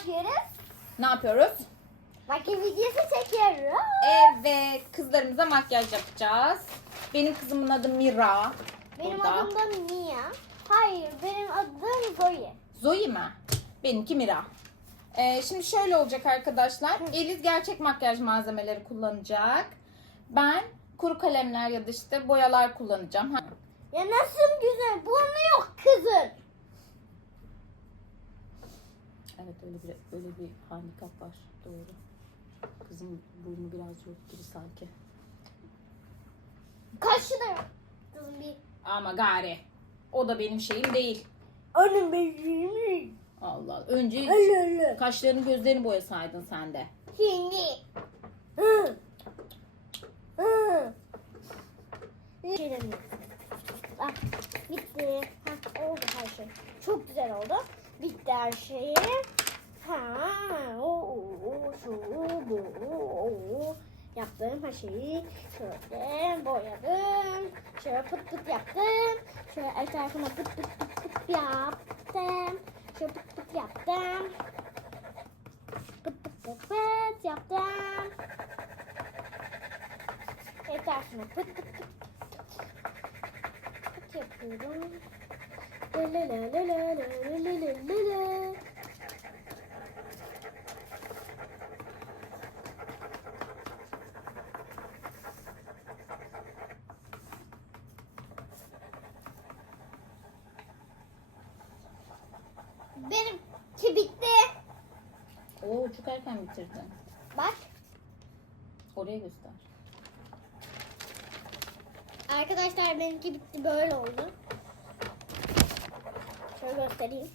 yapıyoruz? Ne yapıyoruz? Makyaj videosu çekiyoruz. Evet, kızlarımıza makyaj yapacağız. Benim kızımın adı Mira. Benim Burada. adım da Mia. Hayır benim adım Zoe. Zoe mi? Benimki Mira. Ee, şimdi şöyle olacak arkadaşlar. Eliz gerçek makyaj malzemeleri kullanacak. Ben kuru kalemler ya da işte boyalar kullanacağım. Ha. Ya nasıl güzel. Bu yok kızın. Evet öyle bir öyle bir handikap var. Doğru. Kızım burnu biraz yok gibi sanki. Kaşı da yok. Kızım bir. Ama gari. O da benim şeyim değil. Önüm benim. Allah. Önce kaşlarını gözlerini boyasaydın sen de. Şimdi. Hı. Hı. Şey. Ah, bitti. Ha, oldu her şey. Çok güzel oldu. Bitti her şey. Ha, o, o, şu, bu, o. Yaptım her şeyi. Şöyle boyadım. Şöyle pıt pıt yaptım. Şöyle etrafına pıt pıt pıt pıt yaptım. Şöyle pıt pıt yaptım. Pıt pıt pıt pıt yaptım. Etrafına pıt pıt pıt pıt yapıyorum. La la la. Benimki bitti. Oo çok erken bitirdin. Bak. Oraya göster. Arkadaşlar benimki bitti böyle oldu. Şöyle göstereyim.